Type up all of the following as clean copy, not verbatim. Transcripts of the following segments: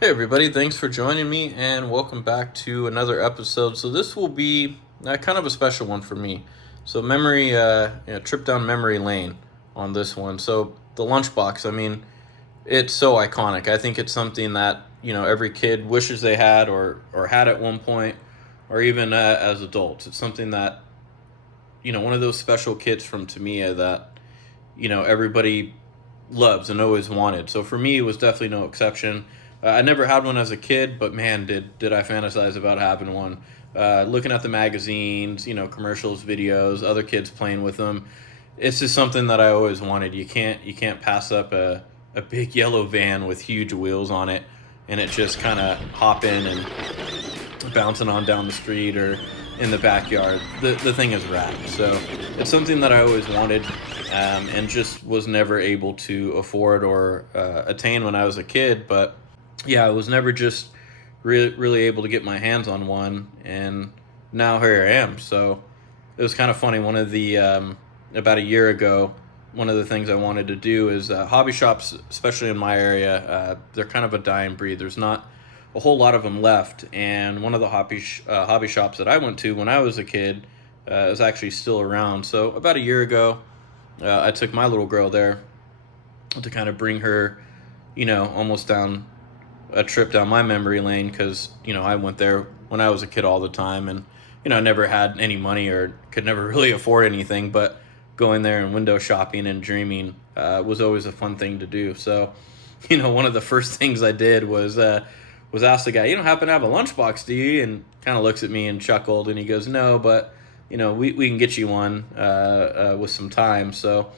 Hey everybody, thanks for joining me and welcome back to another episode. So this will be kind of a special one for me. So trip down memory lane on this one. So the lunchbox, I mean, it's so iconic. I think it's something that, every kid wishes they had or had at one point or even as adults. It's something that, one of those special kits from Tamiya that, everybody loves and always wanted. So for me, it was definitely no exception. I never had one as a kid, but man, did I fantasize about having one. Looking at the magazines, commercials, videos, other kids playing with them. It's just something that I always wanted. You can't pass up a big yellow van with huge wheels on it, and it just kind of hop in and bouncing on down the street or in the backyard. The thing is rad. So it's something that I always wanted, and just was never able to afford or attain when I was a kid. But yeah, I was never just really able to get my hands on one, and now here I am. So it was kind of funny. One of the about a year ago, one of the things I wanted to do is hobby shops, especially in my area, they're kind of a dying breed. There's not a whole lot of them left, and one of the hobby shops that I went to when I was a kid is actually still around. So about a year ago, I took my little girl there to kind of bring her, almost down a trip down my memory lane, because I went there when I was a kid all the time, and I never had any money or could never really afford anything, but going there and window shopping and dreaming was always a fun thing to do. So one of the first things I did was ask the guy, "You don't happen to have a lunchbox, do you?" And kind of looks at me and chuckled, and he goes, "No, but we can get you one with some time." So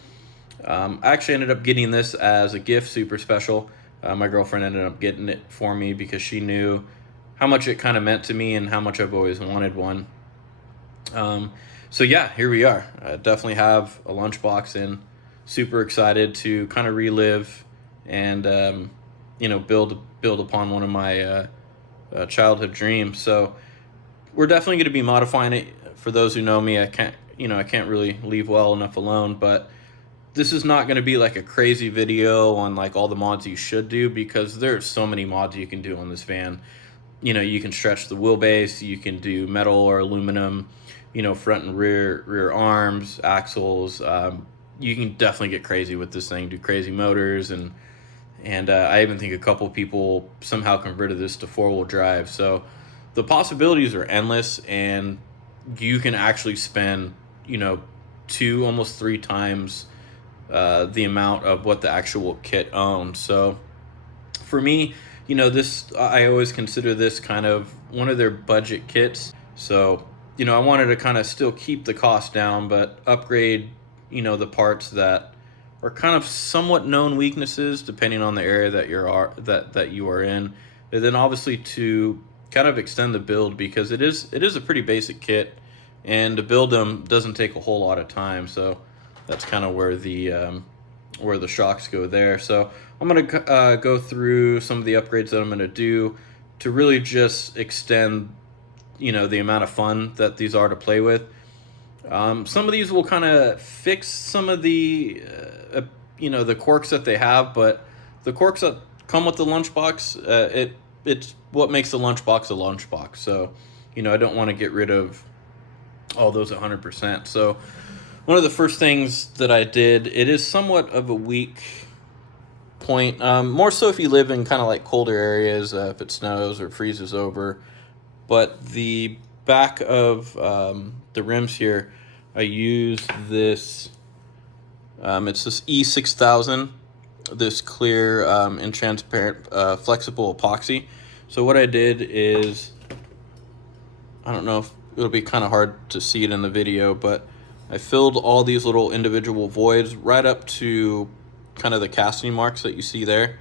I actually ended up getting this as a gift, super special. My girlfriend ended up getting it for me because she knew how much it kind of meant to me and how much I've always wanted one. So yeah, here we are. I definitely have a lunchbox, and super excited to kind of relive and build upon one of my childhood dreams. So we're definitely going to be modifying it. For those who know me, I can't really leave well enough alone, but this is not going to be like a crazy video on like all the mods you should do, because there's so many mods you can do on this van. You can stretch the wheelbase, you can do metal or aluminum, front and rear arms, axles. You can definitely get crazy with this thing, do crazy motors, and I even think a couple people somehow converted this to four-wheel drive. So the possibilities are endless, and you can actually spend, two, almost three times the amount of what the actual kit owns. So for me, this, I always consider this kind of one of their budget kits. So I wanted to kind of still keep the cost down, but upgrade the parts that are kind of somewhat known weaknesses depending on the area that you are in, and then obviously to kind of extend the build, because it is a pretty basic kit, and to build them doesn't take a whole lot of time. So that's kind of where the shocks go there. So I'm going to go through some of the upgrades that I'm going to do to really just extend the amount of fun that these are to play with. Some of these will kind of fix some of the the quirks that they have, but the quirks that come with the lunchbox, it's what makes the lunchbox a lunchbox. So I don't want to get rid of all those 100%. So one of the first things that I did, it is somewhat of a weak point, more so if you live in kind of like colder areas, if it snows or freezes over. But the back of the rims here, I use this, it's this E6000, this clear and transparent flexible epoxy. So what I did is, I don't know if it'll be kind of hard to see it in the video, but I filled all these little individual voids right up to kind of the casting marks that you see there,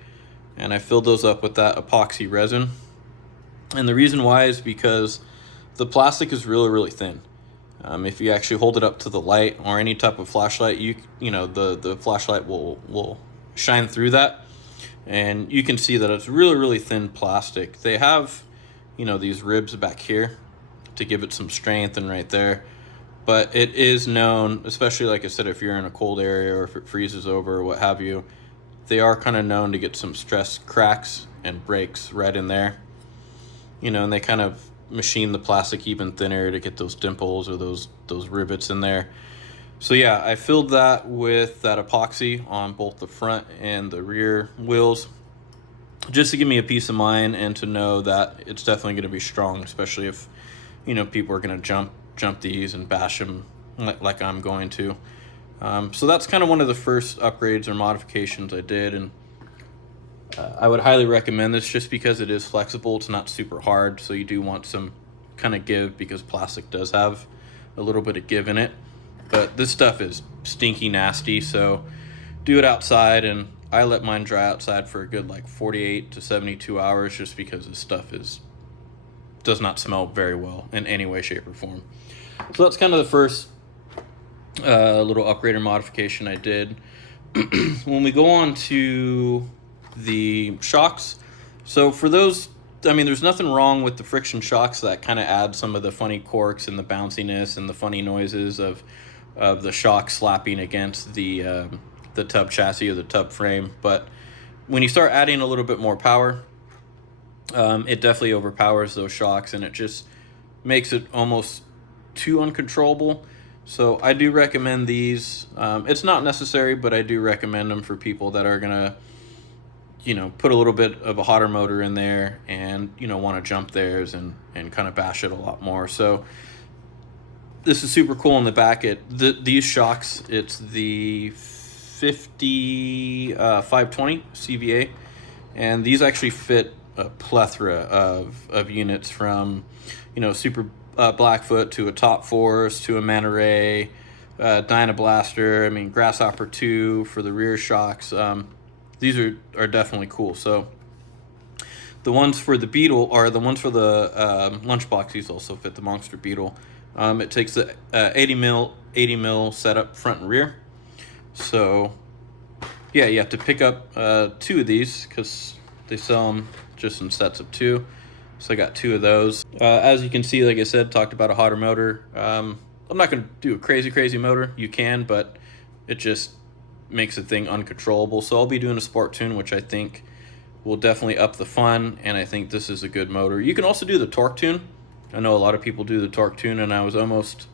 and I filled those up with that epoxy resin. And the reason why is because the plastic is really thin. If you actually hold it up to the light or any type of flashlight, the flashlight will shine through that, and you can see that it's really thin plastic. They have these ribs back here to give it some strength, and right there. But it is known, especially like I said, if you're in a cold area or if it freezes over or what have you, they are kind of known to get some stress cracks and breaks right in there. You know, and they kind of machine the plastic even thinner to get those dimples or those rivets in there. So yeah, I filled that with that epoxy on both the front and the rear wheels, just to give me a peace of mind and to know that it's definitely going to be strong, especially if, you know, people are going to jump these and bash them like I'm going to. So that's kind of one of the first upgrades or modifications I did, and I would highly recommend this just because it is flexible. It's not super hard, so you do want some kind of give, because plastic does have a little bit of give in it. But this stuff is stinky nasty, so do it outside, and I let mine dry outside for a good like 48 to 72 hours just because this stuff does not smell very well in any way, shape, or form. So that's kind of the first little upgrade or modification I did. When we go on to the shocks, so for those, I mean, there's nothing wrong with the friction shocks that kind of add some of the funny corks and the bounciness and the funny noises of the shock slapping against the tub chassis or the tub frame. But when you start adding a little bit more power, it definitely overpowers those shocks, and it just makes it almost too uncontrollable. So I do recommend these. It's not necessary, but I do recommend them for people that are gonna, you know, put a little bit of a hotter motor in there and, you know, want to jump theirs and kind of bash it a lot more. So this is super cool on the back. These shocks, it's the 520 CVA, and these actually fit a plethora of units, from, you know, super Blackfoot to a Top Force to a Manta Ray, Dynablaster, I mean Grasshopper 2 for the rear shocks. These are definitely cool. So the ones for the Beetle, or the ones for the LunchBox, these also fit the Monster Beetle. It takes the 80 mil setup front and rear. So yeah, you have to pick up 2 of these because they sell them just in sets of 2. So I got 2 of those. As you can see, like I said, talked about a hotter motor. I'm not going to do a crazy motor. You can, but it just makes the thing uncontrollable. So I'll be doing a sport tune, which I think will definitely up the fun, and I think this is a good motor. You can also do the torque tune. I know a lot of people do the torque tune, and I was almost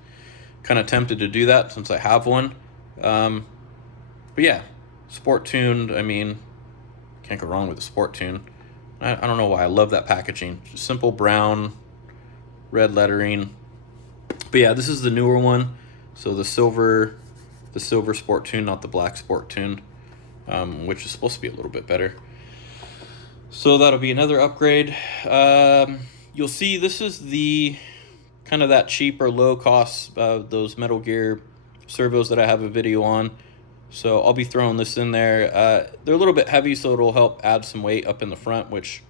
kind of tempted to do that since I have one. But yeah, sport tuned, I mean, can't go wrong with a sport tune. I don't know why I love that packaging. Just simple brown, red lettering. But yeah, this is the newer one. So the silver sport tune, not the black sport tune, which is supposed to be a little bit better. So that'll be another upgrade. You'll see this is the kind of that cheap or low cost those Metal Gear servos that I have a video on. So I'll be throwing this in there. They're a little bit heavy, so it'll help add some weight up in the front, which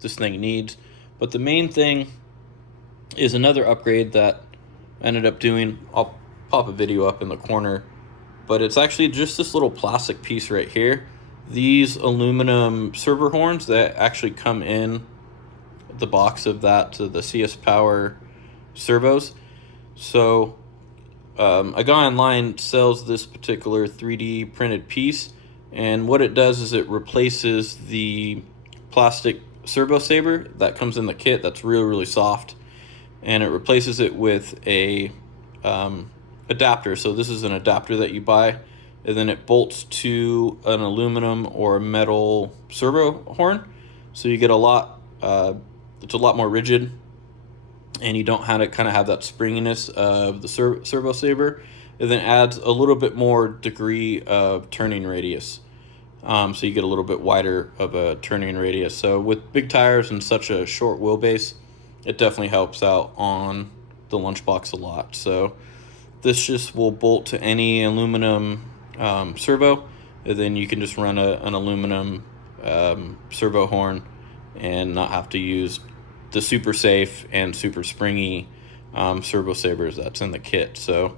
this thing needs. But the main thing is another upgrade that I ended up doing. I'll pop a video up in the corner, but it's actually just this little plastic piece right here. These aluminum server horns that actually come in the box of that to the CS Power servos. So a guy online sells this particular 3D printed piece, and what it does is it replaces the plastic servo saber that comes in the kit that's really soft, and it replaces it with a adapter. So this is an adapter that you buy, and then it bolts to an aluminum or metal servo horn, so you get a lot it's a lot more rigid, and you don't have to kind of have that springiness of the servo saber. It then adds a little bit more degree of turning radius, so you get a little bit wider of a turning radius. So with big tires and such a short wheelbase, it definitely helps out on the LunchBox a lot. So this just will bolt to any aluminum servo, and then you can just run an aluminum servo horn and not have to use the super safe and super springy servo sabers that's in the kit. So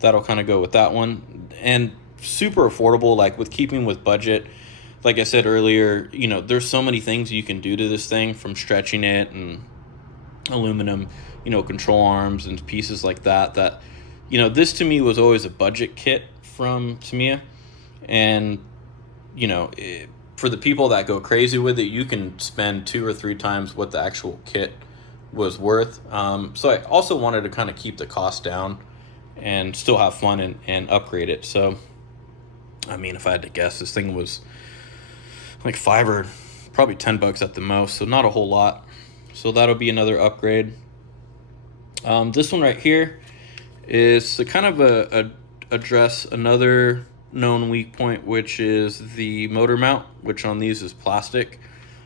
that'll kind of go with that one, and super affordable, like with keeping with budget. Like I said earlier, you know, there's so many things you can do to this thing, from stretching it and aluminum, you know, control arms and pieces like that, you know, this to me was always a budget kit from Tamiya. And you know, for the people that go crazy with it, you can spend 2 or 3 times what the actual kit was worth. So I also wanted to kind of keep the cost down and still have fun and upgrade it. So, I mean, if I had to guess, this thing was like $5 or probably $10 at the most, so not a whole lot. So that'll be another upgrade. This one right here is to kind of address another known weak point, which is the motor mount, which on these is plastic.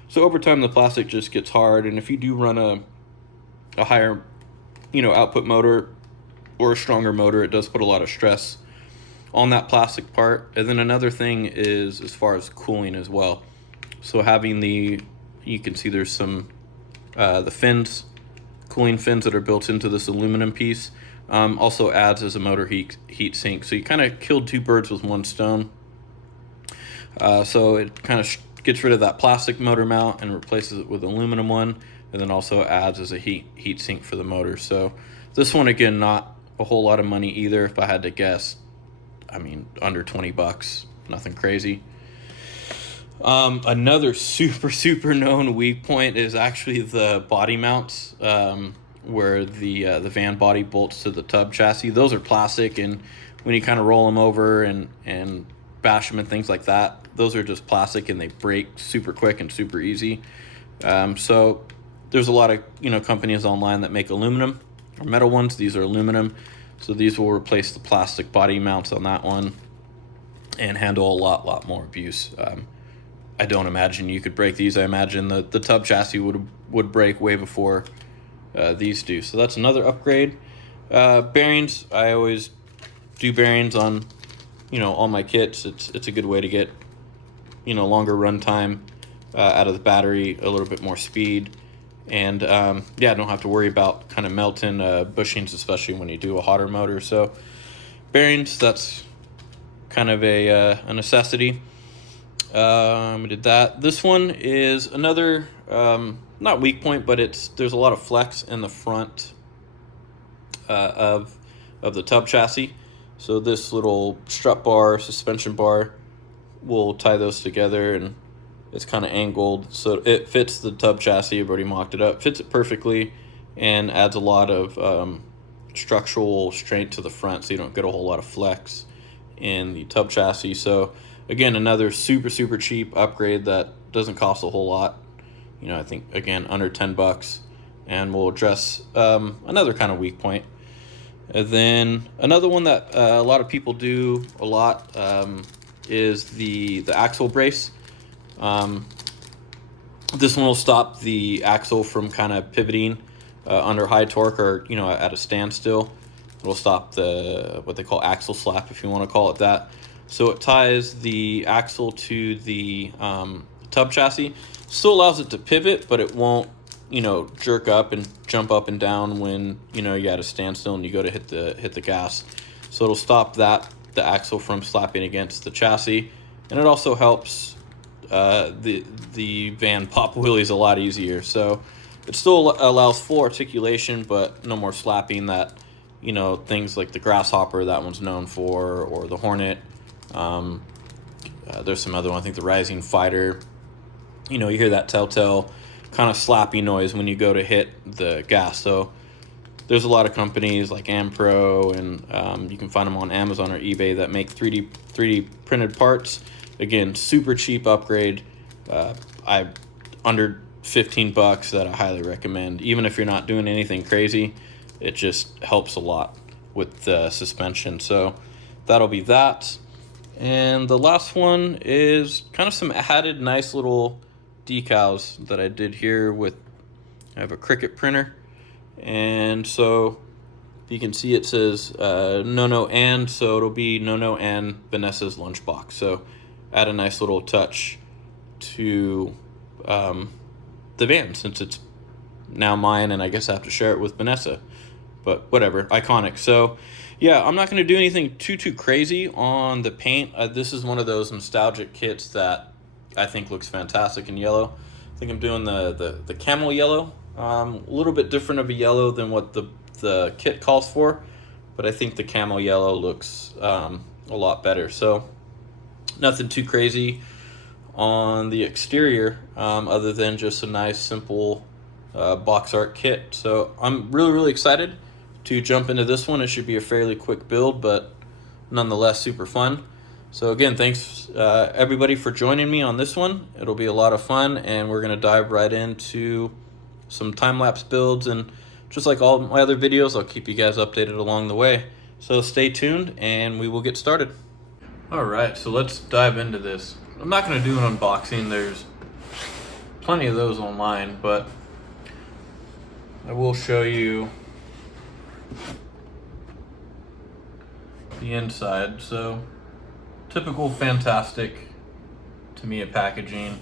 So over time the plastic just gets hard, and if you do run a higher, you know, output motor or a stronger motor, it does put a lot of stress on that plastic part. And then another thing is as far as cooling as well. So having you can see there's some the fins, cooling fins that are built into this aluminum piece, also adds as a motor heat sink. So you kind of killed 2 birds with 1 stone. So it kind of gets rid of that plastic motor mount and replaces it with aluminum one, and then also adds as a heat sink for the motor. So this one, again, not a whole lot of money either. If I had to guess, I mean, under $20, nothing crazy. Another super known weak point is actually the body mounts, where the van body bolts to the tub chassis. Those are plastic, and when you kind of roll them over and bash them and things like that, those are just plastic and they break super quick and super easy. So there's a lot of, you know, companies online that make aluminum or metal ones. These are aluminum, so these will replace the plastic body mounts on that one and handle a lot more abuse. I don't imagine you could break these. I imagine the tub chassis would break way before these do. So that's another upgrade. Bearings, I always do bearings on, you know, all my kits. It's a good way to get, you know, longer run time out of the battery, a little bit more speed, and yeah, I don't have to worry about kind of melting bushings, especially when you do a hotter motor. So bearings, that's kind of a necessity. We did that. This one is another not weak point, but there's a lot of flex in the front of the tub chassis. So this little strut bar, suspension bar, will tie those together, and it's kind of angled so it fits the tub chassis. I've already mocked it up, fits it perfectly, and adds a lot of structural strength to the front, so you don't get a whole lot of flex in the tub chassis. So again, another super cheap upgrade that doesn't cost a whole lot. You know, I think, again, under $10, and will address another kind of weak point. And then another one that a lot of people do a lot is the axle brace. This one will stop the axle from kind of pivoting under high torque, or, you know, at a standstill. It'll stop what they call axle slap, if you want to call it that. So it ties the axle to the tub chassis. Still allows it to pivot, but it won't, you know, jerk up and jump up and down when, you know, you're at a standstill and you go to hit the gas. So it'll stop the axle from slapping against the chassis, and it also helps the van pop wheelies a lot easier. So it still allows full articulation, but no more slapping that, you know, things like the Grasshopper, that one's known for, or the Hornet. There's some other one, I think the Rising Fighter. You know, you hear that telltale kind of slappy noise when you go to hit the gas. So there's a lot of companies like Ampro, and you can find them on Amazon or eBay, that make 3D printed parts. Again, super cheap upgrade. Under $15 that I highly recommend. Even if you're not doing anything crazy, it just helps a lot with the suspension. So that'll be that. And the last one is kind of some added nice little decals that I did here with, I have a Cricut printer. And so you can see it says No and, so it'll be No and Vanessa's Lunchbox. So add a nice little touch to the van, since it's now mine, and I guess I have to share it with Vanessa. But whatever, iconic. So yeah, I'm not going to do anything too crazy on the paint. This is one of those nostalgic kits that I think looks fantastic in yellow. I think I'm doing the camel yellow. A little bit different of a yellow than what the kit calls for, but I think the camel yellow looks a lot better. So nothing too crazy. on the exterior, other than just a nice simple box art kit. So I'm really excited to jump into this one. It should be a fairly quick build, but nonetheless super fun. So again, thanks everybody for joining me on this one. It'll be a lot of fun, and we're gonna dive right into some time-lapse builds, and just like all my other videos, I'll keep you guys updated along the way. So stay tuned and we will get started. All right, so let's dive into this. I'm not gonna do an unboxing. There's plenty of those online, but I will show you the inside. So typical fantastic Tamiya packaging,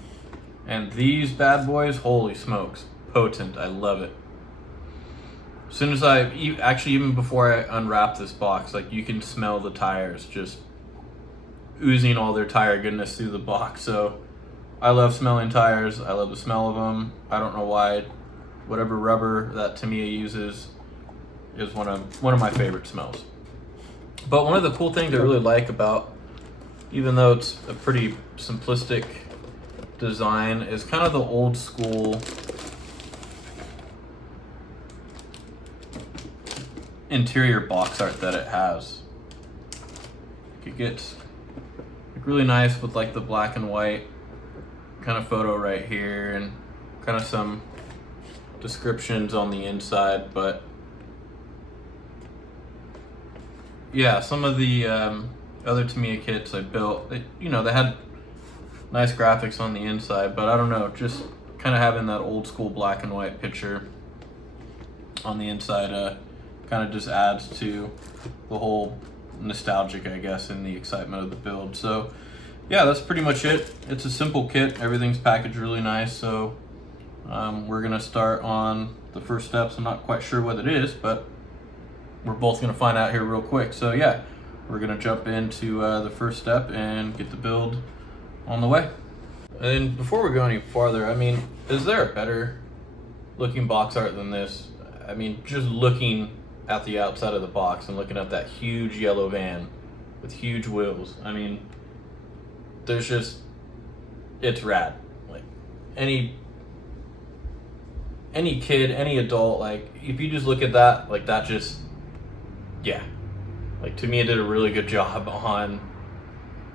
and these bad boys, holy smokes, potent. I love it. As soon as actually even before I unwrap this box, like, you can smell the tires just oozing all their tire goodness through the box. So I love smelling tires. I love the smell of them. I don't know why. Whatever rubber that Tamiya uses is one of my favorite smells. But one of the cool things I really like about, even though it's a pretty simplistic design, is kind of the old school interior box art that it has. It gets really nice with like the black and white kind of photo right here, and kind of some descriptions on the inside. But yeah, some of the other Tamiya kits I built, they had nice graphics on the inside, but I don't know, just kind of having that old school black and white picture on the inside kind of just adds to the whole nostalgic, I guess, and the excitement of the build. So yeah, that's pretty much it. It's a simple kit. Everything's packaged really nice. So we're gonna start on the first steps. I'm not quite sure what it is, but we're both gonna find out here real quick. So yeah, we're gonna jump into the first step and get the build on the way. And before we go any farther, I mean, is there a better looking box art than this? I mean, just looking at the outside of the box and looking at that huge yellow van with huge wheels, I mean, there's just, it's rad. Like, any kid, any adult, like, if you just look at that, like, that just, yeah, like, Tamiya did a really good job on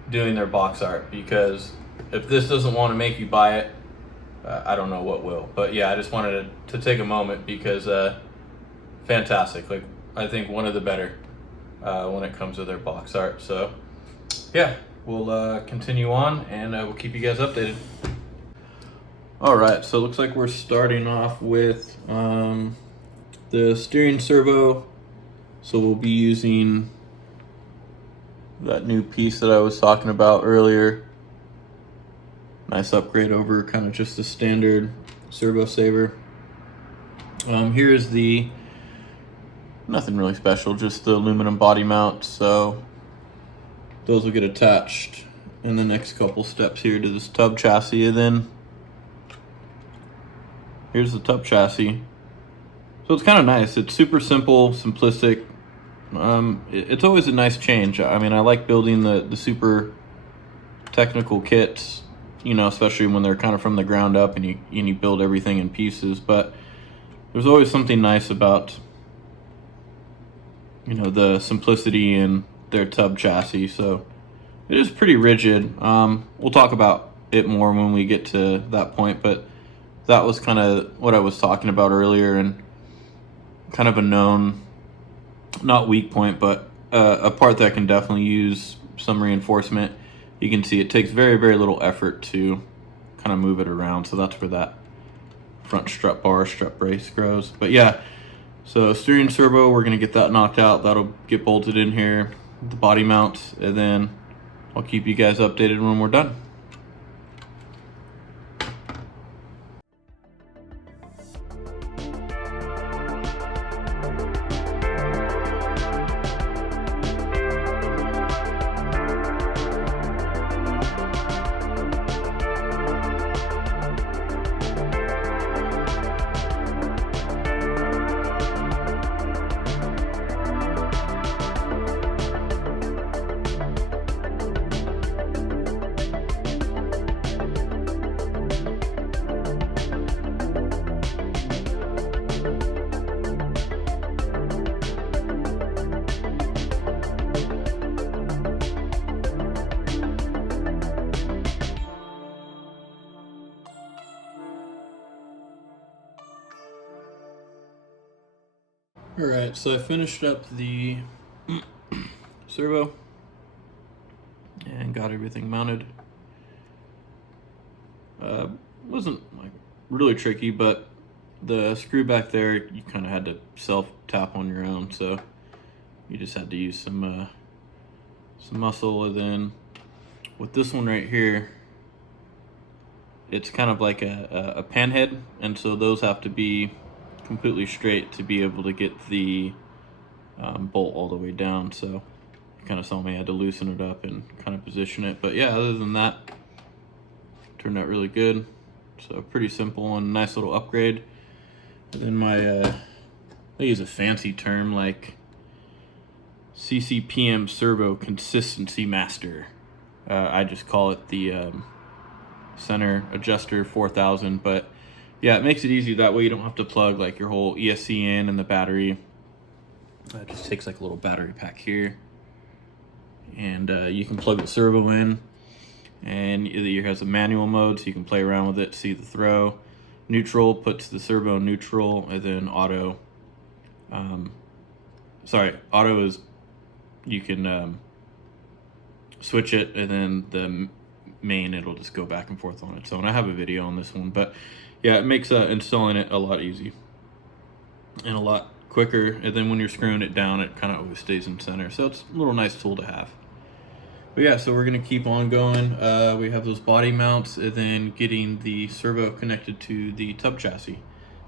doing their box art, because if this doesn't want to make you buy it, I don't know what will. But yeah, I just wanted to take a moment, because fantastic. Like, I think one of the better when it comes to their box art. So yeah, we'll continue on, and we'll keep you guys updated. All right, so it looks like we're starting off with the steering servo. So we'll be using that new piece that I was talking about earlier. Nice upgrade over kind of just the standard servo saver. Here is the, nothing really special, just the aluminum body mount. So those will get attached in the next couple steps here to this tub chassis. And then here's the tub chassis. So it's kind of nice. It's super simple, simplistic. It's always a nice change. I mean, I like building the super technical kits, especially when they're kind of from the ground up and you build everything in pieces. But there's always something nice about, the simplicity in their tub chassis. So it is pretty rigid. We'll talk about it more when we get to that point, but that was kind of what I was talking about earlier, and kind of a known, not weak point, but a part that can definitely use some reinforcement. You can see it takes very little effort to kind of move it around. So that's where that front strut brace goes. But yeah, so steering servo, we're gonna get that knocked out. That'll get bolted in here, the body mount, and then I'll keep you guys updated when we're done. Alright, so I finished up the servo and got everything mounted. Wasn't like really tricky, but the screw back there you kind of had to self tap on your own, so you just had to use some muscle. And then with this one right here, it's kind of like a panhead, and so those have to be completely straight to be able to get the bolt all the way down. So you kind of saw me, I had to loosen it up and kind of position it. But yeah, other than that, turned out really good. So pretty simple and nice little upgrade. And then my, they use a fancy term like CCPM Servo Consistency Master. I just call it the center adjuster 4000, but yeah, it makes it easy. That way you don't have to plug like your whole ESC in and the battery. It just takes like a little battery pack here, and you can plug the servo in, and it has a manual mode so you can play around with it, see the throw. Neutral puts the servo in neutral, and then auto. Auto is you can switch it, and then the main, it'll just go back and forth on its own. I have a video on this one, but yeah, it makes installing it a lot easy and a lot quicker. And then when you're screwing it down, it kind of always stays in center, so it's a little nice tool to have. But yeah, so we're gonna keep on going. We have those body mounts, and then getting the servo connected to the tub chassis.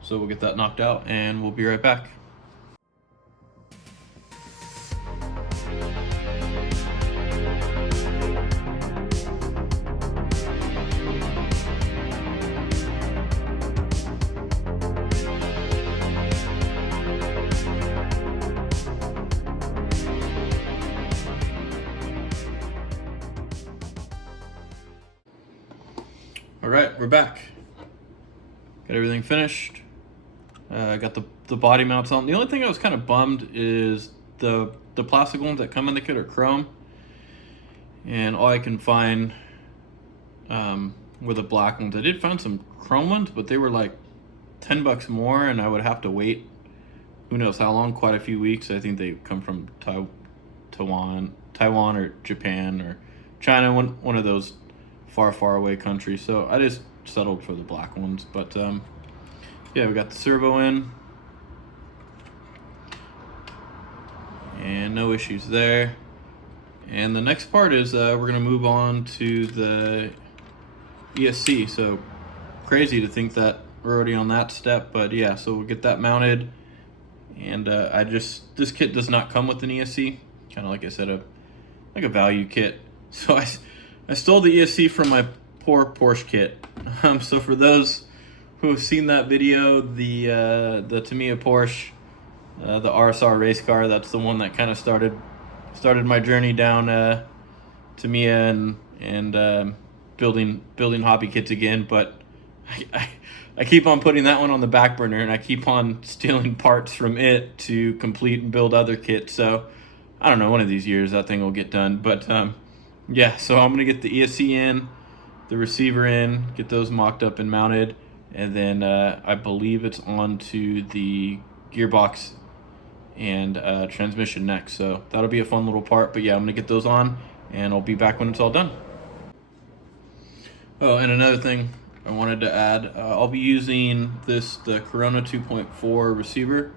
So we'll get that knocked out and we'll be right back. All right, we're back. Got everything finished. Got the body mounts on. The only thing I was kind of bummed is the plastic ones that come in the kit are chrome, and all I can find were the black ones. I did find some chrome ones, but they were like $10 more, and I would have to wait who knows how long, quite a few weeks. I think they come from Taiwan or Japan or China, one of those far away countries. So I just settled for the black ones. But yeah, we got the servo in and no issues there. And the next part is we're gonna move on to the ESC. So crazy to think that we're already on that step, but yeah, so we'll get that mounted. And this kit does not come with an ESC, kind of like I said, like a value kit. So I stole the ESC from my poor Porsche kit. So for those who have seen that video, the Tamiya Porsche, the RSR race car, that's the one that kind of started my journey down Tamiya and building hobby kits again. But I keep on putting that one on the back burner, and I keep on stealing parts from it to complete and build other kits. So I don't know, one of these years that thing will get done. But yeah, so I'm gonna get the ESC in, the receiver in, get those mocked up and mounted, and then I believe it's on to the gearbox and transmission next. So that'll be a fun little part. But yeah, I'm gonna get those on, and I'll be back when it's all done. Oh, and another thing I wanted to add, I'll be using the Corona 2.4 receiver.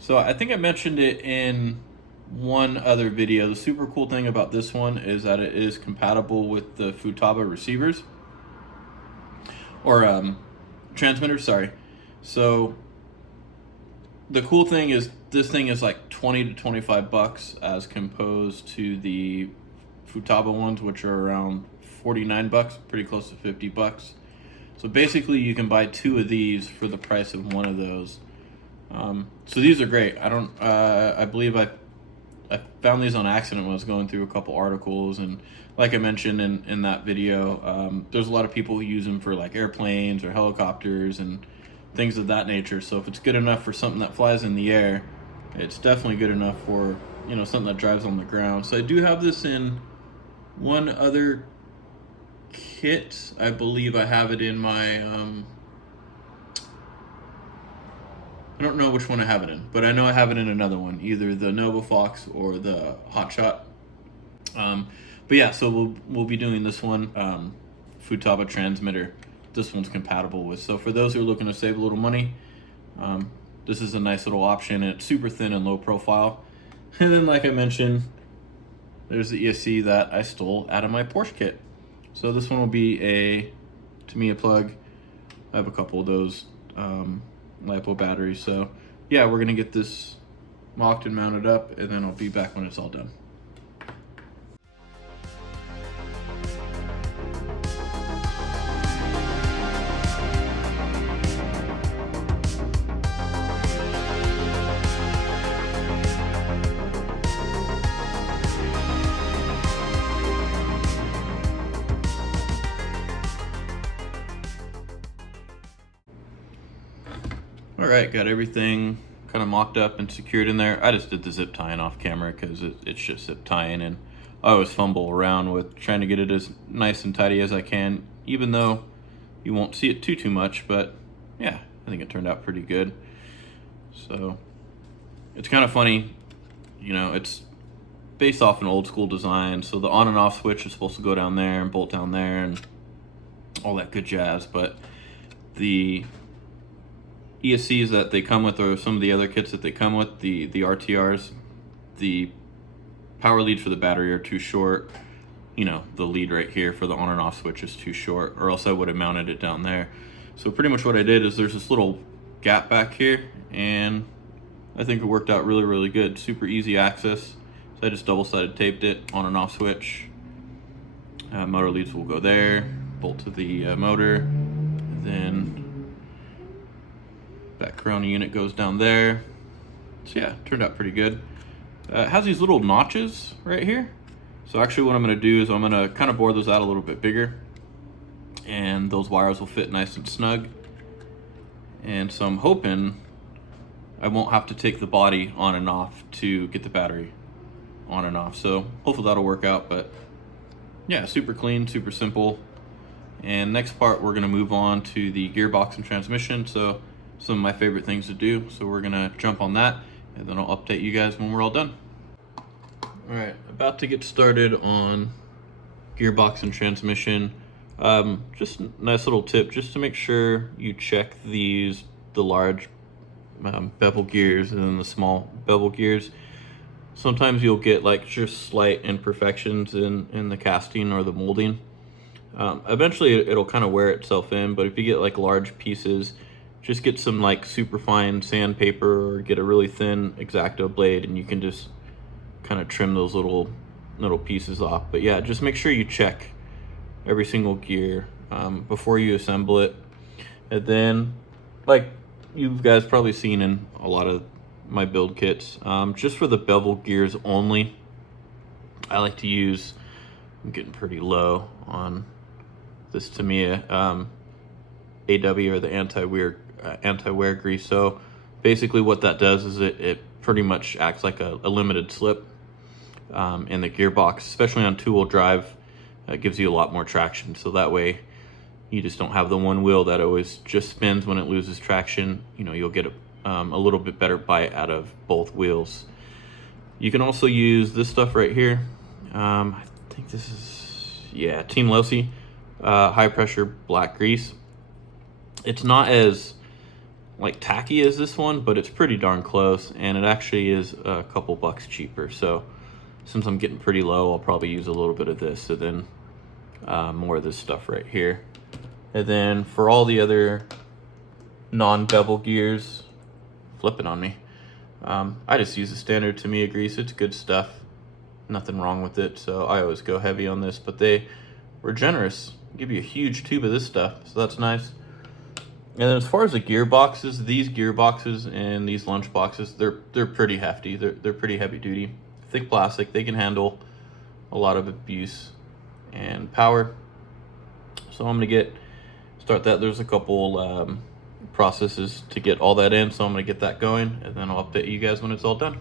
So I think I mentioned it in one other video. The super cool thing about this one is that it is compatible with the Futaba receivers, or transmitters, sorry. So the cool thing is this thing is like 20 to $25 as composed to the Futaba ones, which are around $49, pretty close to $50. So basically you can buy two of these for the price of one of those. So these are great. I believe I found these on accident when I was going through a couple articles, and like I mentioned in that video, there's a lot of people who use them for like airplanes or helicopters and things of that nature. So if it's good enough for something that flies in the air, it's definitely good enough for, you know, something that drives on the ground. So I do have this in one other kit. I believe I have it in my I don't know which one I have it in, but I know I have it in another one, either the Nova Fox or the Hot Shot. But yeah, so we'll be doing this one, Futaba transmitter. This one's compatible with. So for those who are looking to save a little money, this is a nice little option, and it's super thin and low profile. And then, like I mentioned, there's the ESC that I stole out of my Porsche kit. So this one will be a Tamiya plug. I have a couple of those LiPo batteries. So yeah, we're gonna get this mocked and mounted up, and then I'll be back when it's all done. All right, got everything kind of mocked up and secured in there. I just did the zip tying off camera because it's just zip tying, and I always fumble around with trying to get it as nice and tidy as I can, even though you won't see it too much. But yeah, I think it turned out pretty good. So it's kind of funny, you know, it's based off an old school design, so the on and off switch is supposed to go down there and bolt down there and all that good jazz, but the ESCs that they come with, or some of the other kits that they come with, the RTRs, the power leads for the battery are too short. You know, the lead right here for the on and off switch is too short, or else I would have mounted it down there. So pretty much what I did is there's this little gap back here, and I think it worked out really, really good. Super easy access. So I just double-sided taped it, on and off switch. Motor leads will go there, bolt to the motor, then that corona unit goes down there. So yeah, turned out pretty good. It has these little notches right here. So actually what I'm gonna do is I'm gonna kind of bore those out a little bit bigger, and those wires will fit nice and snug. And so I'm hoping I won't have to take the body on and off to get the battery on and off. So hopefully that'll work out, but yeah, super clean, super simple. And next part, we're gonna move on to the gearbox and transmission. So some of my favorite things to do. So we're gonna jump on that, and then I'll update you guys when we're all done. All right, about to get started on gearbox and transmission. Just a nice little tip, just to make sure you check the large bevel gears and then the small bevel gears. Sometimes you'll get like just slight imperfections in the casting or the molding. Eventually it'll kind of wear itself in, but if you get like large pieces, just get some like super fine sandpaper or get a really thin X-Acto blade, and you can just kind of trim those little pieces off. But yeah, just make sure you check every single gear before you assemble it. And then, like you guys probably seen in a lot of my build kits, just for the bevel gears only, I like to use, I'm getting pretty low on this Tamiya AW, or the anti-wear grease. So basically what that does is it pretty much acts like a limited slip in the gearbox, especially on two-wheel drive. It gives you a lot more traction, so that way you just don't have the one wheel that always just spins when it loses traction. You know, you'll get a little bit better bite out of both wheels. You can also use this stuff right here. I think this is, yeah, Team Losi high pressure black grease. It's not as like tacky as this one, but it's pretty darn close, and it actually is a couple bucks cheaper. So since I'm getting pretty low, I'll probably use a little bit of this, and then more of this stuff right here. And then for all the other non-bevel gears, flipping on me, I just use the standard Tamiya grease. It's good stuff, nothing wrong with it, so I always go heavy on this. But they were generous, give you a huge tube of this stuff, so that's nice. And then as far as the gearboxes, these gearboxes and these LunchBoxes, they're pretty hefty. They're pretty heavy duty, thick plastic. They can handle a lot of abuse and power. So I'm gonna start that. There's a couple processes to get all that in, so I'm gonna get that going, and then I'll update you guys when it's all done.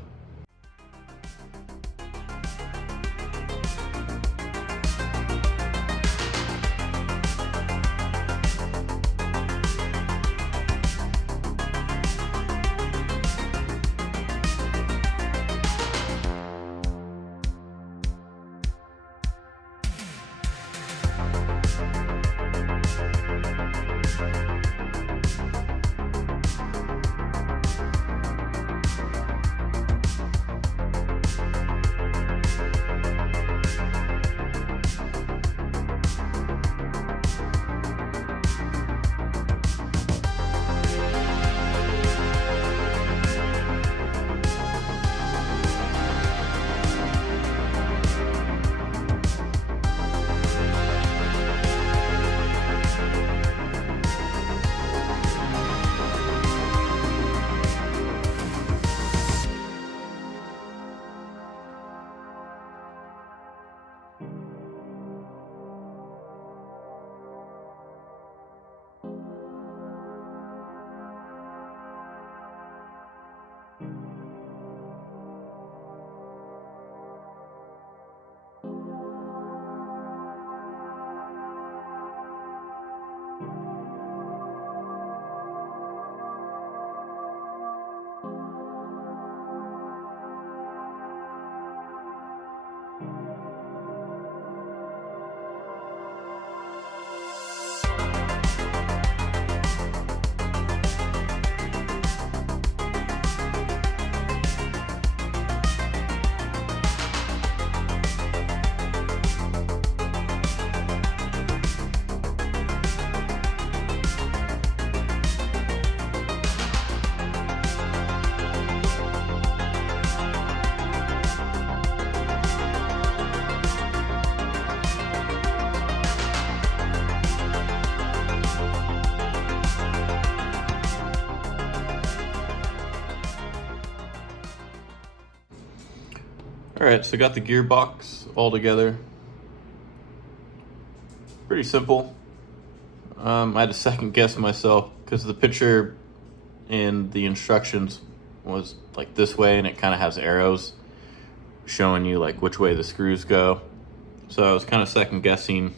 Alright, so got the gearbox all together. Pretty simple. I had to second guess myself because the picture in the instructions was like this way, and it kind of has arrows showing you like which way the screws go. So I was kind of second guessing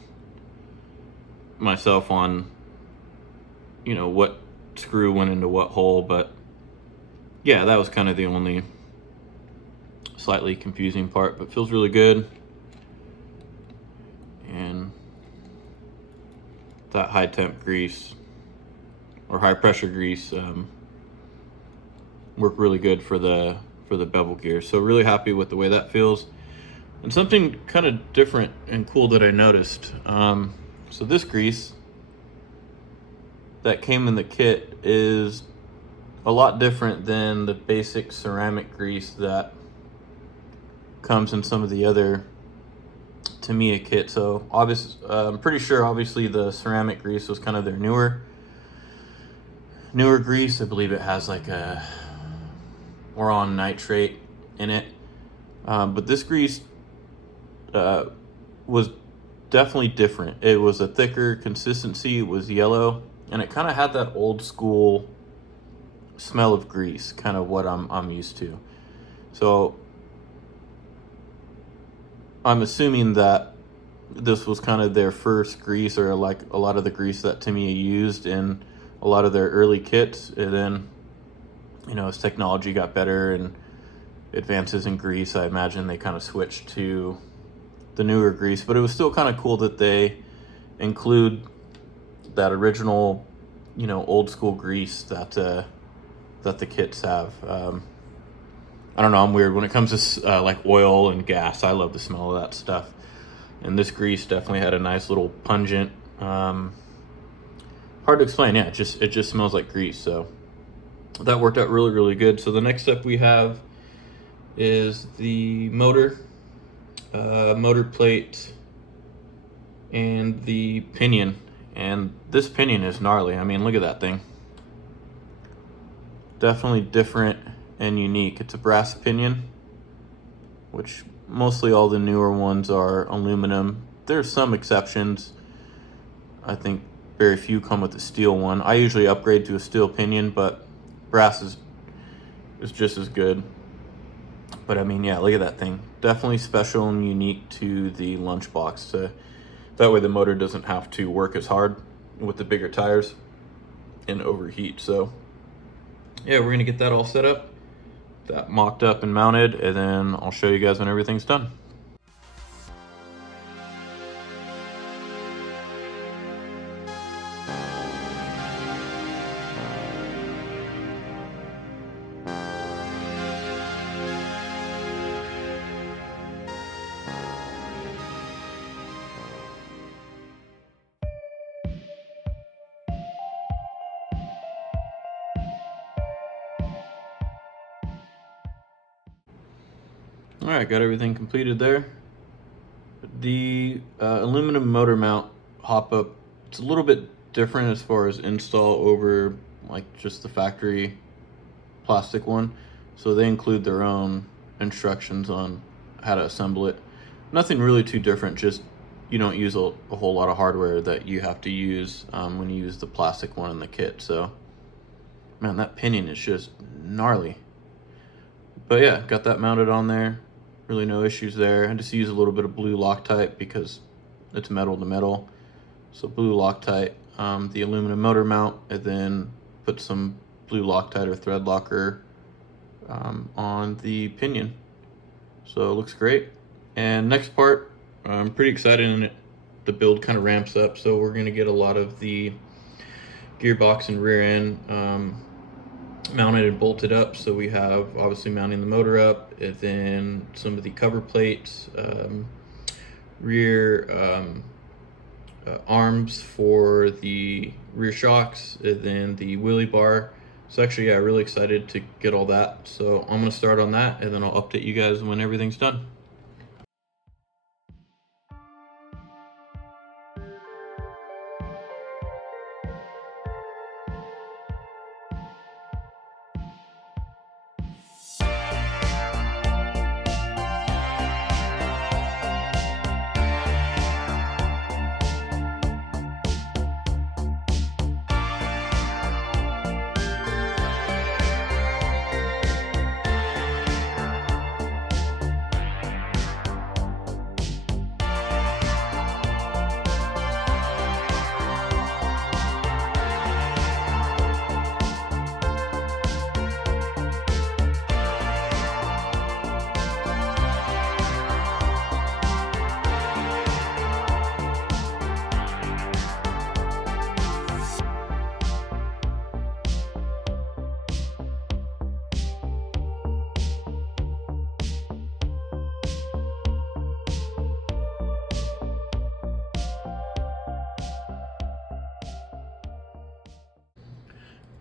myself on, you know, what screw went into what hole, but yeah, that was kind of the only slightly confusing part, but feels really good. And that high temp grease or high pressure grease worked really good for the bevel gear. So really happy with the way that feels. And something kind of different and cool that I noticed. So this grease that came in the kit is a lot different than the basic ceramic grease that comes in some of the other Tamiya kit. So obviously, I'm pretty sure obviously the ceramic grease was kind of their newer grease. I believe it has like a boron nitrate in it. But this grease was definitely different. It was a thicker consistency, it was yellow, and it kind of had that old school smell of grease, kind of what I'm used to. So I'm assuming that this was kind of their first grease, or like a lot of the grease that Tamiya used in a lot of their early kits. And then, you know, as technology got better and advances in grease, I imagine they kind of switched to the newer grease. But it was still kind of cool that they include that original, you know, old school grease that the kits have. I don't know, I'm weird when it comes to like oil and gas. I love the smell of that stuff, and this grease definitely had a nice little pungent, hard to explain. Yeah, it just smells like grease. So that worked out really good. So the next step we have is the motor plate and the pinion. And this pinion is gnarly. I mean, look at that thing. Definitely different and unique. It's a brass pinion, which mostly all the newer ones are aluminum. There's some exceptions. I think very few come with a steel one. I usually upgrade to a steel pinion, but brass is just as good. But I mean, yeah, look at that thing. Definitely special and unique to the LunchBox. That way the motor doesn't have to work as hard with the bigger tires and overheat. So yeah, we're gonna get that all set up, that mocked up and mounted, and then I'll show you guys when everything's done. All right, got everything completed there. The aluminum motor mount hop-up, it's a little bit different as far as install over like just the factory plastic one. So they include their own instructions on how to assemble it. Nothing really too different, just you don't use a whole lot of hardware that you have to use when you use the plastic one in the kit. So man, that pinion is just gnarly. But yeah, got that mounted on there. Really no issues there. I just use a little bit of blue Loctite because it's metal to metal. So blue Loctite, the aluminum motor mount, and then put some blue Loctite or thread locker on the pinion. So it looks great. And next part, I'm pretty excited, and the build kind of ramps up. So we're gonna get a lot of the gearbox and rear end mounted and bolted up. So we have obviously mounting the motor up, and then some of the cover plates, rear arms for the rear shocks, and then the wheelie bar. So actually, yeah, really excited to get all that. So I'm gonna start on that, and then I'll update you guys when everything's done.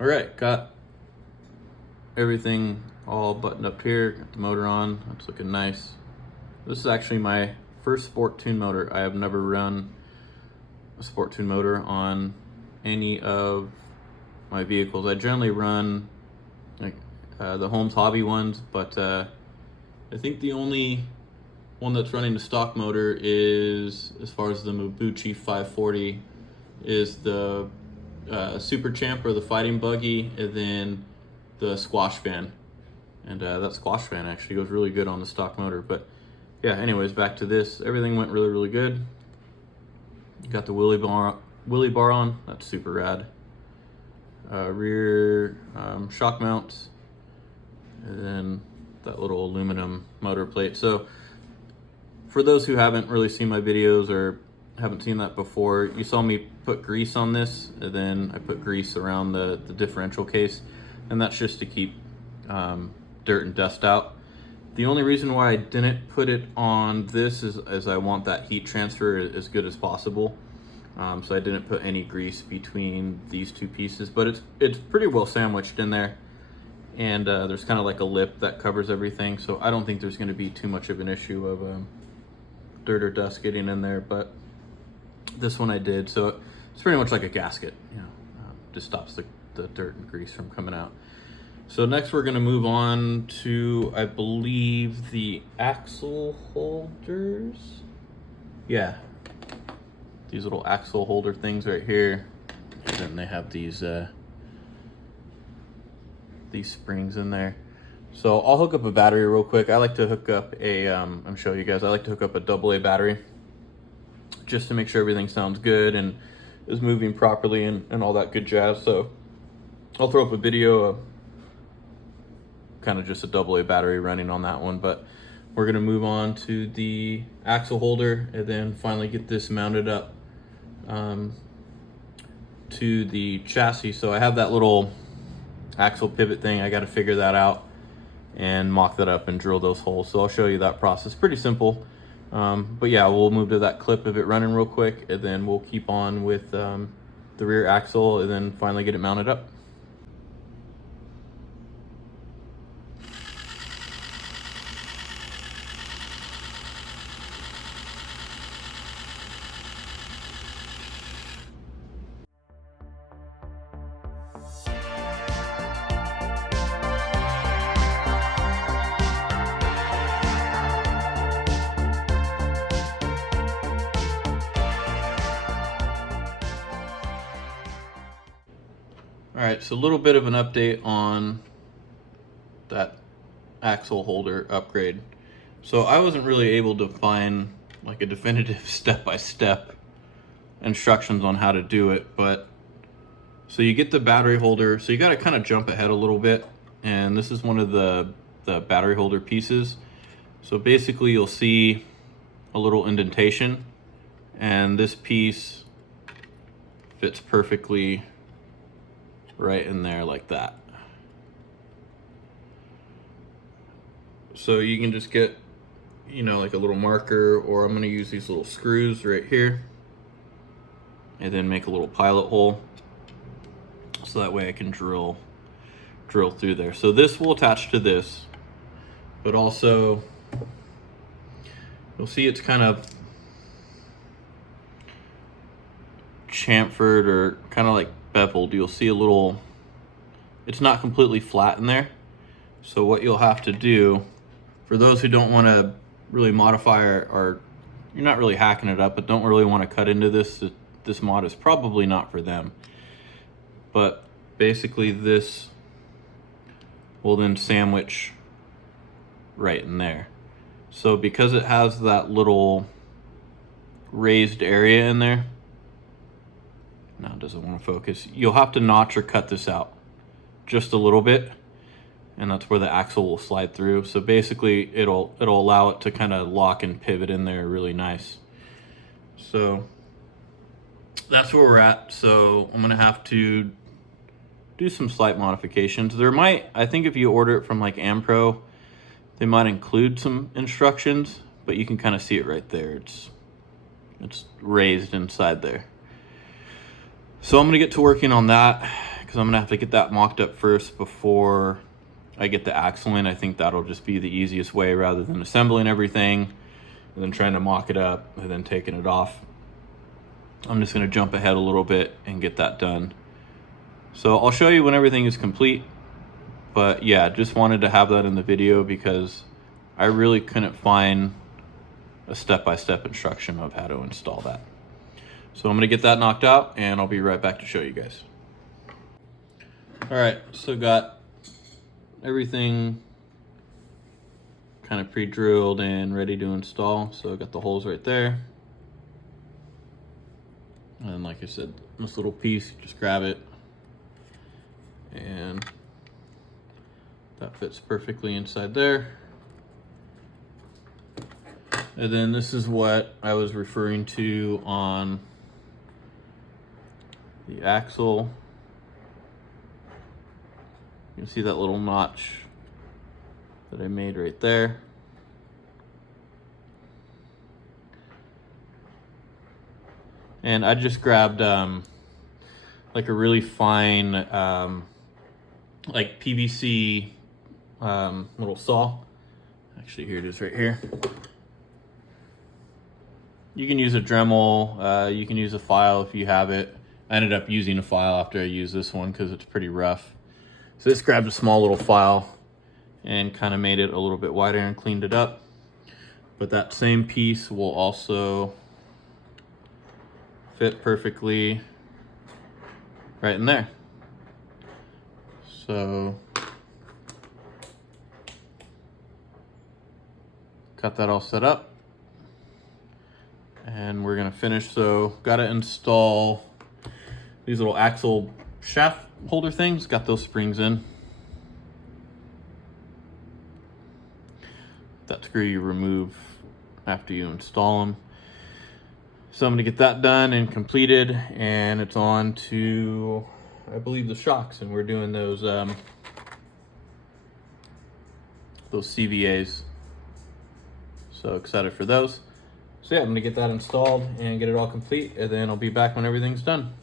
All right, got everything all buttoned up here, got the motor on, that's looking nice. This is actually my first sport tune motor. I have never run a sport tune motor on any of my vehicles. I generally run like the Holmes Hobby ones, but I think the only one that's running the stock motor is, as far as the Mabuchi 540, is the Super Champ or the Fighting Buggy, and then the squash fan. And that squash fan actually goes really good on the stock motor. But yeah, anyways, back to this. Everything went really, really good. Got the Willy bar on, that's super rad. Rear shock mounts, and then that little aluminum motor plate. So for those who haven't really seen my videos or haven't seen that before, you saw me put grease on this, and then I put grease around the differential case, and that's just to keep dirt and dust out. The only reason why I didn't put it on this is I want that heat transfer as good as possible. So I didn't put any grease between these two pieces, but it's pretty well sandwiched in there. And there's kind of like a lip that covers everything, so I don't think there's going to be too much of an issue of dirt or dust getting in there. But this one I did, so it's pretty much like a gasket, you know, just stops the dirt and grease from coming out. So next we're going to move on to, I believe, the axle holders. Yeah, these little axle holder things right here, and then they have these springs in there. So I'll hook up a battery real quick. I like to hook up a, I'm show you guys, I like to hook up a AA battery just to make sure everything sounds good and is moving properly and all that good jazz. So I'll throw up a video of kind of just a AA battery running on that one, but we're gonna move on to the axle holder and then finally get this mounted up to the chassis. So I have that little axle pivot thing. I got to figure that out and mock that up and drill those holes. So I'll show you that process. Pretty simple. But yeah, we'll move to that clip of it running real quick, and then we'll keep on with the rear axle and then finally get it mounted up. All right, so a little bit of an update on that axle holder upgrade. So I wasn't really able to find like a definitive step-by-step instructions on how to do it, but so you get the battery holder, so you got to kind of jump ahead a little bit, and this is one of the battery holder pieces. So basically you'll see a little indentation, and this piece fits perfectly right in there like that. So you can just get, you know, like a little marker, or I'm going to use these little screws right here and then make a little pilot hole, so that way I can drill through there. So this will attach to this, but also you'll see it's kind of chamfered or kind of like beveled. You'll see a little, it's not completely flat in there. So what you'll have to do, for those who don't want to really modify or you're not really hacking it up but don't really want to cut into this mod is probably not for them. But basically this will then sandwich right in there. So because it has that little raised area in there, now it doesn't want to focus, you'll have to notch or cut this out just a little bit, and that's where the axle will slide through. So basically it'll allow it to kind of lock and pivot in there really nice. So that's where we're at. So I'm gonna have to do some slight modifications. There might, I think if you order it from like Ampro, they might include some instructions, but you can kind of see it right there. It's raised inside there. So I'm gonna get to working on that. because I'm gonna have to get that mocked up first before I get the axle in. I think that'll just be the easiest way rather than assembling everything and then trying to mock it up and then taking it off. I'm just gonna jump ahead a little bit and get that done. So I'll show you when everything is complete. But yeah, just wanted to have that in the video because I really couldn't find a step-by-step instruction of how to install that. So I'm gonna get that knocked out and I'll be right back to show you guys. All right, so got everything kind of pre-drilled and ready to install. So I got the holes right there. And like I said, this little piece, just grab it and that fits perfectly inside there. And then this is what I was referring to on the axle. You can see that little notch that I made right there. And I just grabbed like a really fine like PVC little saw. Actually, here it is right here. You can use a Dremel, you can use a file if you have it. I ended up using a file after I used this one because it's pretty rough. So just grabbed a small little file and kind of made it a little bit wider and cleaned it up. But that same piece will also fit perfectly right in there. So got that all set up and we're gonna finish. So gotta install these little axle shaft holder things, got those springs in. That screw you remove after you install them. So I'm gonna get that done and completed, and it's on to, I believe, the shocks, and we're doing those CVAs. So excited for those. So yeah, I'm gonna get that installed and get it all complete, and then I'll be back when everything's done.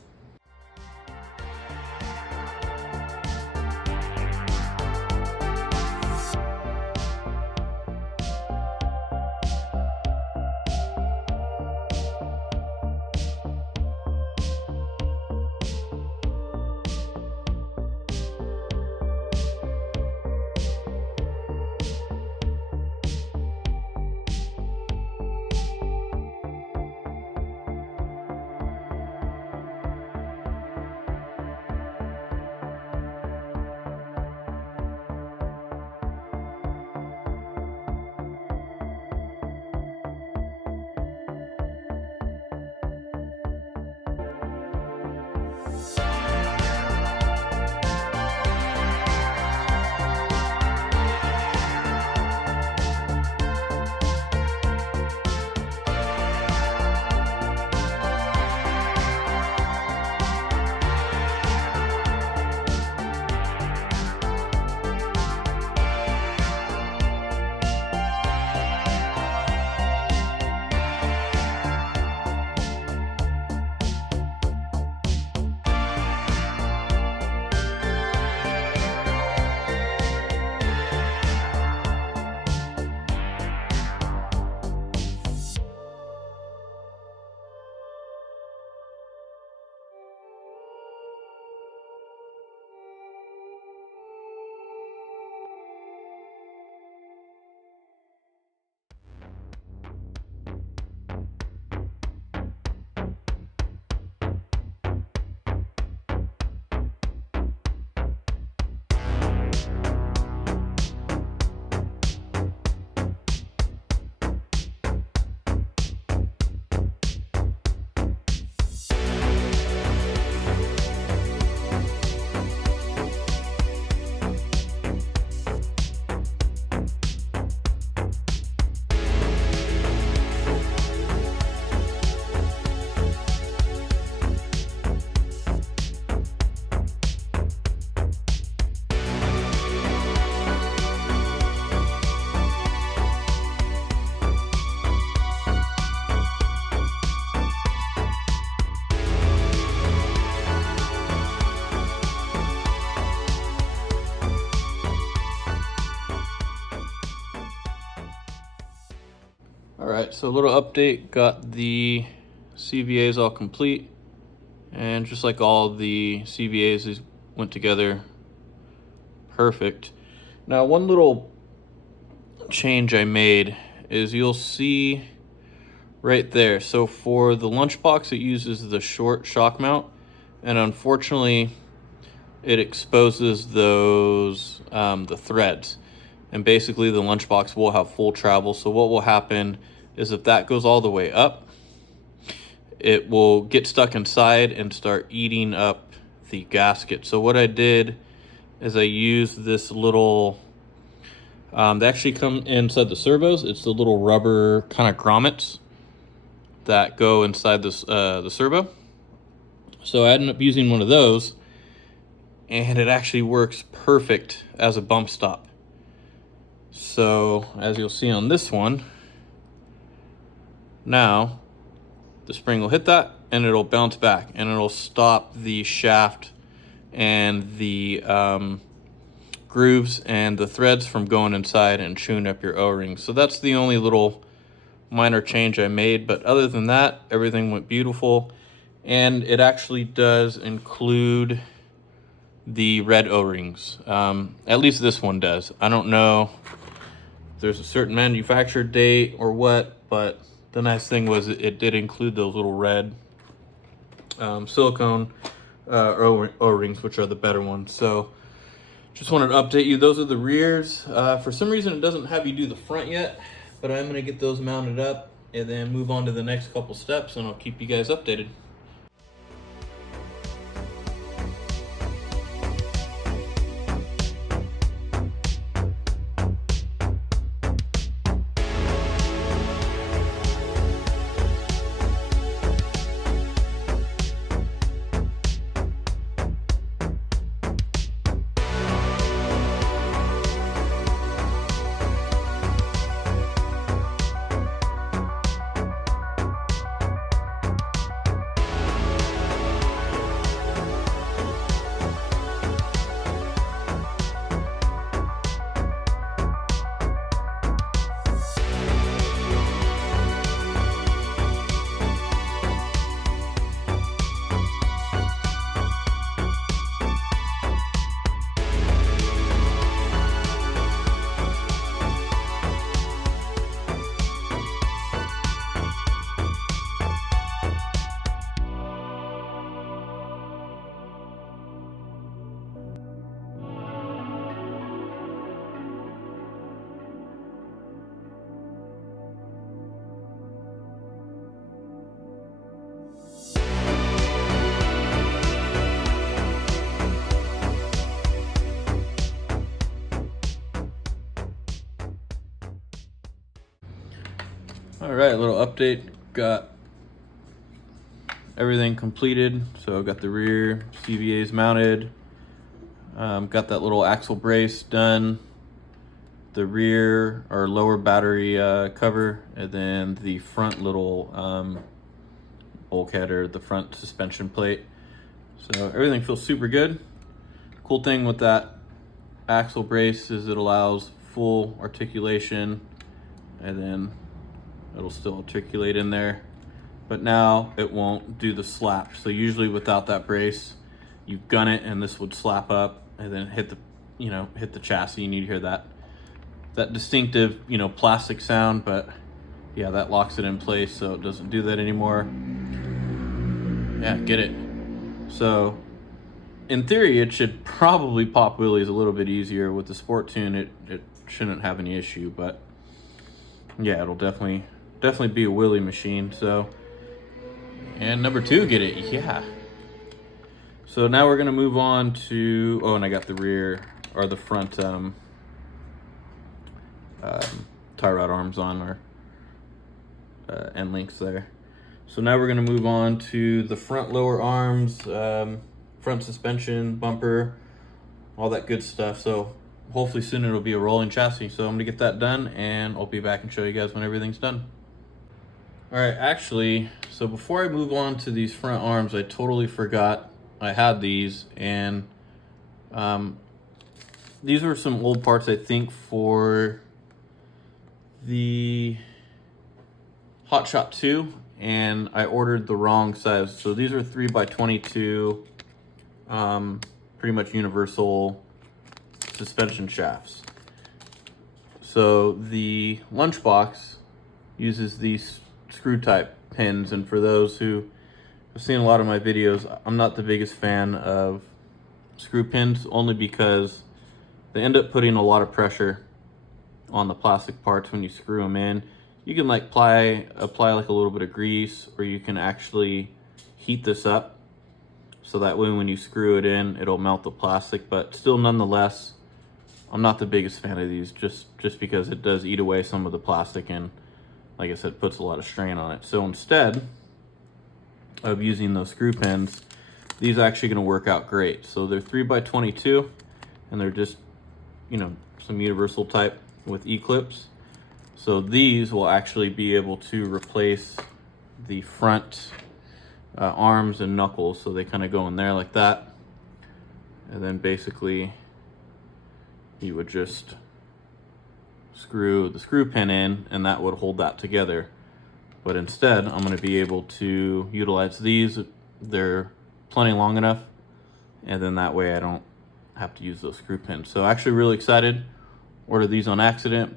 right, so a little update. Got the CVAs all complete, and just like all the CVAs, these went together perfect. Now, one little change I made is you'll see right there. So for the LunchBox, it uses the short shock mount, and unfortunately, it exposes those the threads. And basically, the LunchBox will have full travel. So what will happen is if that goes all the way up, it will get stuck inside and start eating up the gasket. So what I did is I used this little, they actually come inside the servos. It's the little rubber kind of grommets that go inside this, the servo. So I ended up using one of those, and it actually works perfect as a bump stop. So as you'll see on this one, now the spring will hit that and it'll bounce back and it'll stop the shaft and the grooves and the threads from going inside and chewing up your O-rings. So that's the only little minor change I made, but other than that, everything went beautiful. And it actually does include the red O-rings. At least this one does. I don't know if there's a certain manufacturer date or what, but the nice thing was it did include those little red silicone O-rings, which are the better ones. So just wanted to update you. Those are the rears. For some reason, it doesn't have you do the front yet, but I'm gonna get those mounted up and then move on to the next couple steps, and I'll keep you guys updated. All right, a little update. Got everything completed. So got the rear CVAs mounted. Got that little axle brace done. The rear or lower battery cover, and then the front little bulkhead or the front suspension plate. So everything feels super good. Cool thing with that axle brace is it allows full articulation, and then it'll still articulate in there, but now it won't do the slap. So usually without that brace, you gun it and this would slap up and then hit the, hit the chassis. You need to hear that distinctive, plastic sound, but yeah, that locks it in place so it doesn't do that anymore. Yeah, get it. So in theory, it should probably pop wheelies a little bit easier. With the Sport Tune, it shouldn't have any issue, but yeah, it'll definitely be a wheelie machine. So, and number two, get it. Yeah. So now we're gonna move on to, and I got the rear or the front tie rod arms on, or end links there. So now we're gonna move on to the front lower arms, front suspension, bumper, all that good stuff. So hopefully soon it'll be a rolling chassis. So I'm gonna get that done and I'll be back and show you guys when everything's done. All right, actually, so before I move on to these front arms, I totally forgot I had these, and these were some old parts, I think, for the Hot Shot 2, and I ordered the wrong size. So these are 3x22, pretty much universal suspension shafts. So the LunchBox uses these screw type pins, and for those who have seen a lot of my videos, I'm not the biggest fan of screw pins, only because they end up putting a lot of pressure on the plastic parts when you screw them in. You can like apply like a little bit of grease, or you can actually heat this up so that way when you screw it in, it'll melt the plastic. But still, nonetheless, I'm not the biggest fan of these, just because it does eat away some of the plastic, and like I said, puts a lot of strain on it. So instead of using those screw pins, these are actually going to work out great. So they're 3x22, and they're just, you know, some universal type with E-clips. So these will actually be able to replace the front arms and knuckles. So they kind of go in there like that. And then basically you would just screw the screw pin in, and that would hold that together. But instead, I'm going to be able to utilize these. They're plenty long enough, and then that way I don't have to use those screw pins. So actually really excited. Ordered these on accident,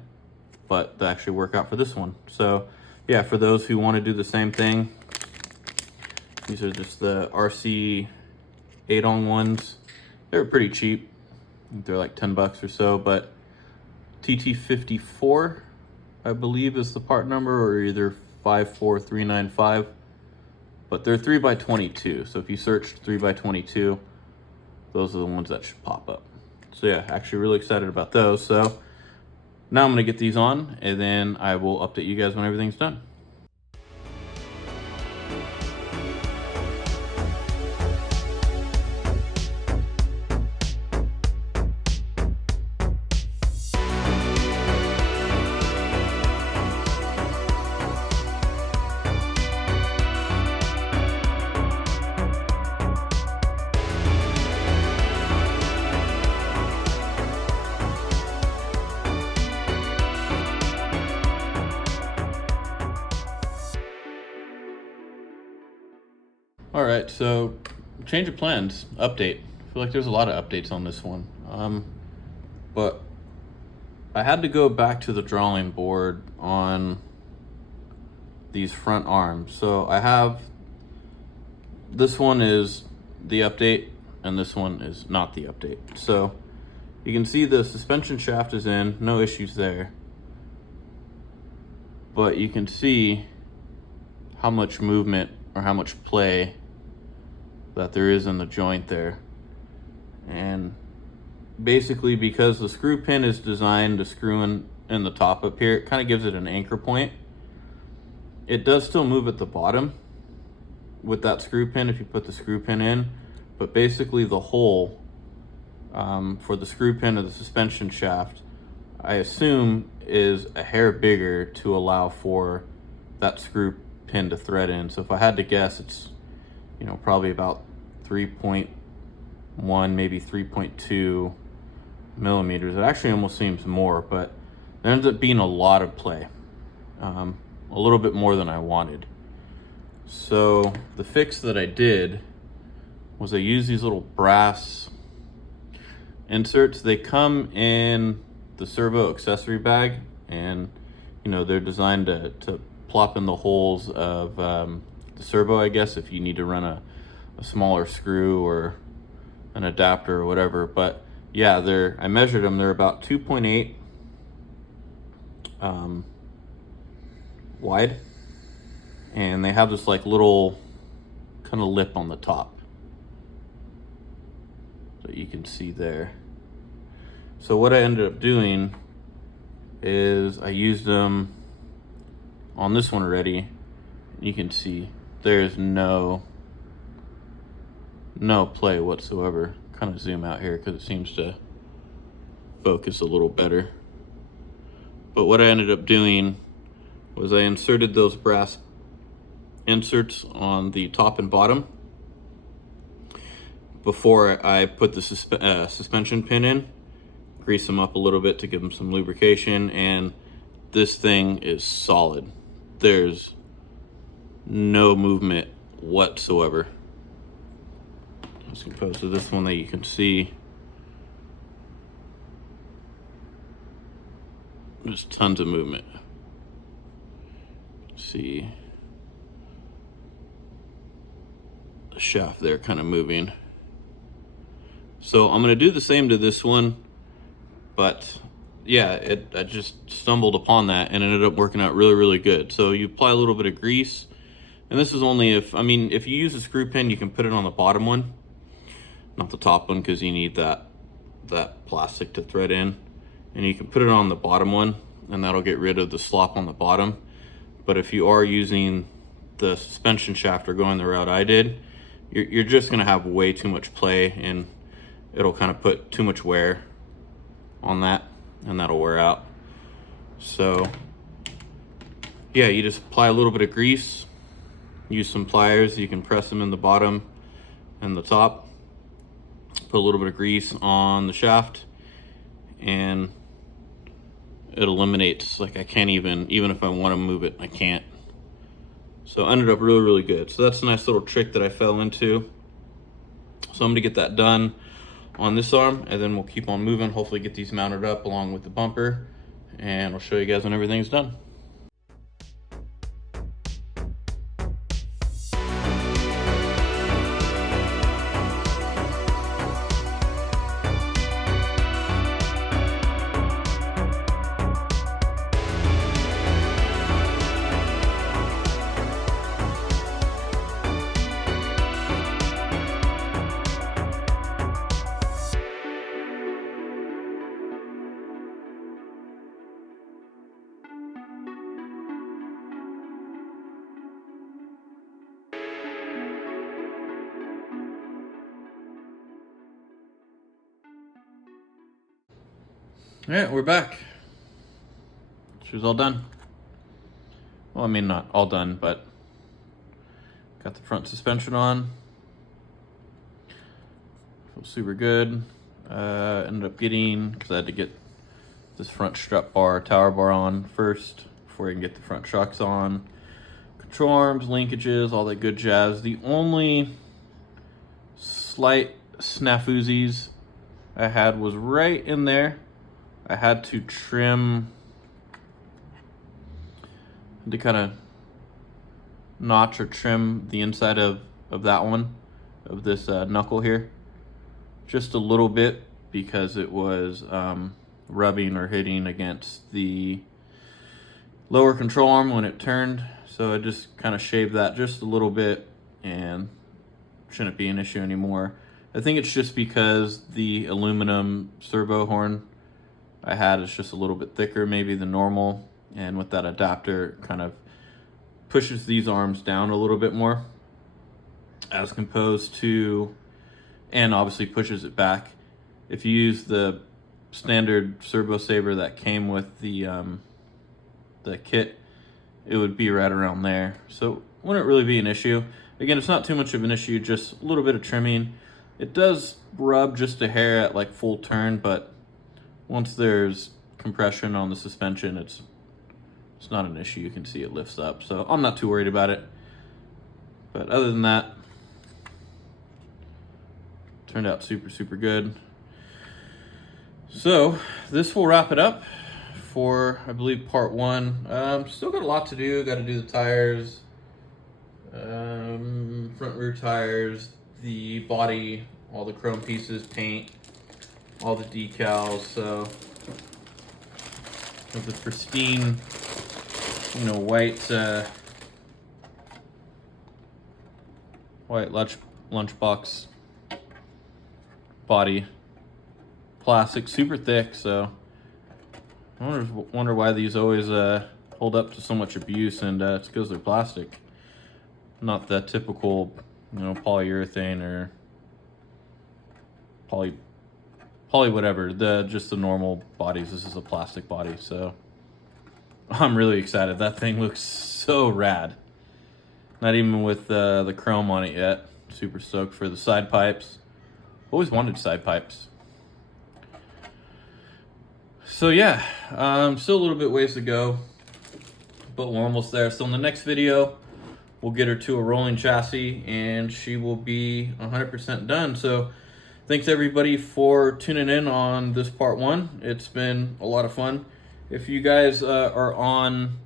but they actually work out for this one. So yeah, for those who want to do the same thing, these are just the RC 8-on ones. They're pretty cheap. I think they're like 10 bucks or so, but TT54, I believe, is the part number, or either 54395. But they're 3x22. So if you search 3x22, those are the ones that should pop up. So yeah, actually really excited about those. So now I'm gonna get these on, and then I will update you guys when everything's done. All right, so change of plans, update. I feel like there's a lot of updates on this one. But I had to go back to the drawing board on these front arms. So I have, this one is the update, and this one is not the update. So you can see the suspension shaft is in, no issues there. But you can see how much movement or how much play that there is in the joint there. And basically, because the screw pin is designed to screw in the top up here, it kind of gives it an anchor point. It does still move at the bottom with that screw pin if you put the screw pin in, but basically the hole for the screw pin of the suspension shaft, I assume, is a hair bigger to allow for that screw pin to thread in. So if I had to guess, it's, you know, probably about 3.1, maybe 3.2 millimeters. It actually almost seems more, but there ends up being a lot of play, a little bit more than I wanted. So the fix that I did was I used these little brass inserts. They come in the servo accessory bag, and you know, they're designed to plop in the holes of the servo, I guess, if you need to run a smaller screw or an adapter or whatever. But yeah, I measured them, they're about 2.8 wide, and they have this like little kind of lip on the top that you can see there. So what I ended up doing is I used them on this one already. You can see there's no play whatsoever. Kind of zoom out here because it seems to focus a little better. But what I ended up doing was I inserted those brass inserts on the top and bottom before I put the suspension pin in. Grease them up a little bit to give them some lubrication, and this thing is solid. There's no movement whatsoever, as opposed to this one that you can see there's tons of movement. See the shaft there kind of moving. So I'm going to do the same to this one, but yeah, I just stumbled upon that and it ended up working out really, really good. So you apply a little bit of grease, and this is only if you use a screw pin, you can put it on the bottom one, not the top one, because you need that plastic to thread in, and you can put it on the bottom one and that'll get rid of the slop on the bottom. But if you are using the suspension shaft or going the route I did, you're just going to have way too much play, and it'll kind of put too much wear on that, and that'll wear out. So yeah, you just apply a little bit of grease, use some pliers, you can press them in the bottom and the top, put a little bit of grease on the shaft, and it eliminates, like, I can't even if I want to move it, I can't. So it ended up really, really good. So that's a nice little trick that I fell into. So I'm gonna get that done on this arm, and then we'll keep on moving, hopefully get these mounted up along with the bumper, and I'll show you guys when everything's done. All right, we're back. She was all done. Well, I mean, not all done, but got the front suspension on. Feels super good. Ended up getting, because I had to get this front strut bar, tower bar on first before I can get the front shocks on. Control arms, linkages, all that good jazz. The only slight snafuzis I had was right in there. I had to trim, to kind of notch or trim the inside of that one, of this knuckle here, just a little bit, because it was rubbing or hitting against the lower control arm when it turned. So I just kind of shaved that just a little bit, and shouldn't be an issue anymore. I think it's just because the aluminum servo horn I had is just a little bit thicker maybe than normal, and with that adapter kind of pushes these arms down a little bit more as opposed to, and obviously pushes it back. If you use the standard servo saver that came with the kit, it would be right around there, so wouldn't really be an issue. Again, it's not too much of an issue, just a little bit of trimming. It does rub just a hair at like full turn, but once there's compression on the suspension, it's not an issue. You can see it lifts up, so I'm not too worried about it. But other than that, turned out super, super good. So this will wrap it up for, I believe, part one. Still got a lot to do. Got to do the tires, front rear tires, the body, all the chrome pieces, paint, all the decals. So with the pristine, white LunchBox body, plastic, super thick. So I wonder why these always hold up to so much abuse, and it's because they're plastic, not the typical polyurethane or poly whatever, just the normal bodies. This is a plastic body, so I'm really excited. That thing looks so rad. Not even with the chrome on it yet. Super stoked for the side pipes. Always wanted side pipes. So yeah, still a little bit ways to go, but we're almost there. So in the next video, we'll get her to a rolling chassis and she will be 100% done. So thanks everybody for tuning in on this part 1. It's been a lot of fun. If you guys are on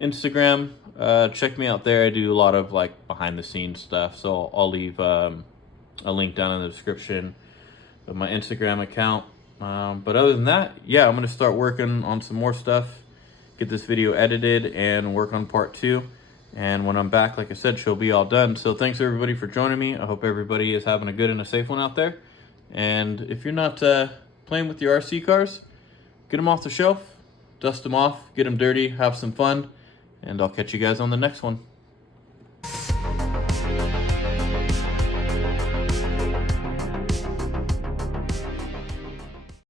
Instagram, check me out there. I do a lot of like behind the scenes stuff, so I'll leave a link down in the description of my Instagram account. But other than that, yeah, I'm gonna start working on some more stuff, get this video edited and work on part 2. And when I'm back, like I said, she'll be all done. So thanks everybody for joining me. I hope everybody is having a good and a safe one out there. And if you're not playing with your RC cars, get them off the shelf, dust them off, get them dirty, have some fun, and I'll catch you guys on the next one.